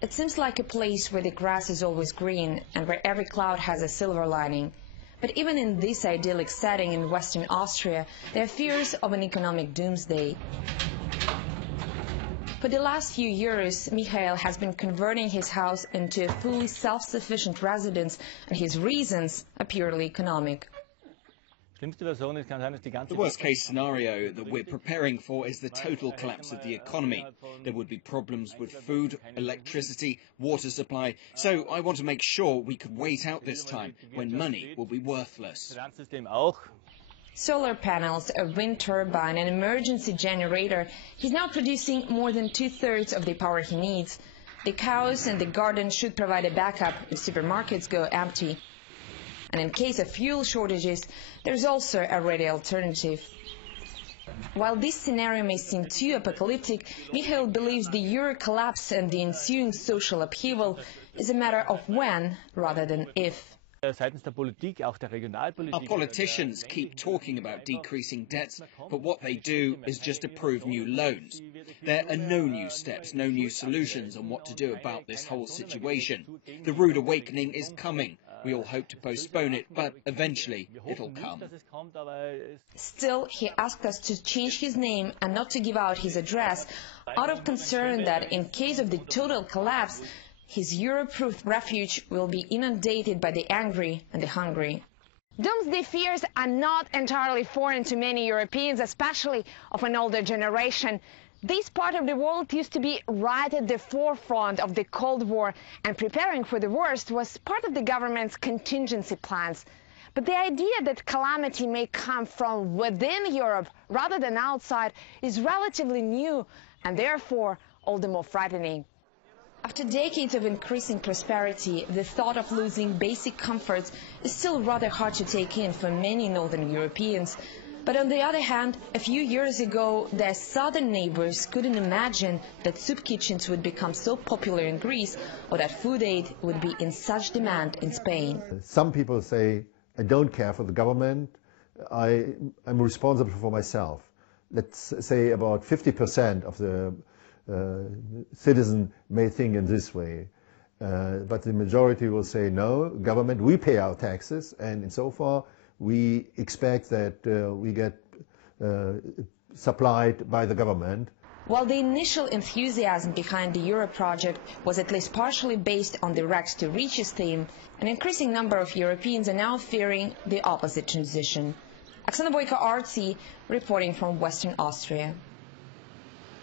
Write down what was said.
It seems like a place where the grass is always green and where every cloud has a silver lining. But even in this idyllic setting in Western Austria, there are fears of an economic doomsday. For the last few years, Michael has been converting his house into a fully self-sufficient residence, and his reasons are purely economic. The worst-case scenario that we're preparing for is the total collapse of the economy. There would be problems with food, electricity, water supply, so I want to make sure we could wait out this time when money will be worthless. Solar panels, a wind turbine, an emergency generator. He's now producing more than 2/3 of the power he needs. The cows and the garden should provide a backup if supermarkets go empty. And in case of fuel shortages, there's also a ready alternative. While this scenario may seem too apocalyptic, Michael believes the euro collapse and the ensuing social upheaval is a matter of when rather than if. Our politicians keep talking about decreasing debts, but what they do is just approve new loans. There are no new steps, no new solutions on what to do about this whole situation. The rude awakening is coming. We all hope to postpone it, but eventually it'll come. Still, he asked us to change his name and not to give out his address, out of concern that in case of the total collapse, his euro-proof refuge will be inundated by the angry and the hungry. Doomsday fears are not entirely foreign to many Europeans, especially of an older generation. This part of the world used to be right at the forefront of the Cold War, and preparing for the worst was part of the government's contingency plans. But the idea that calamity may come from within Europe rather than outside is relatively new and therefore all the more frightening. After decades of increasing prosperity, the thought of losing basic comforts is still rather hard to take in for many Northern Europeans. But on the other hand, a few years ago, their southern neighbors couldn't imagine that soup kitchens would become so popular in Greece or that food aid would be in such demand in Spain. Some people say, I don't care for the government, I'm responsible for myself. Let's say about 50% of the citizen may think in this way, but the majority will say no, government, we pay our taxes, and insofar we expect that we get supplied by the government. While the initial enthusiasm behind the Euro project was at least partially based on the rags to riches theme, an increasing number of Europeans are now fearing the opposite transition. Oksana Boyko, RT, reporting from Western Austria.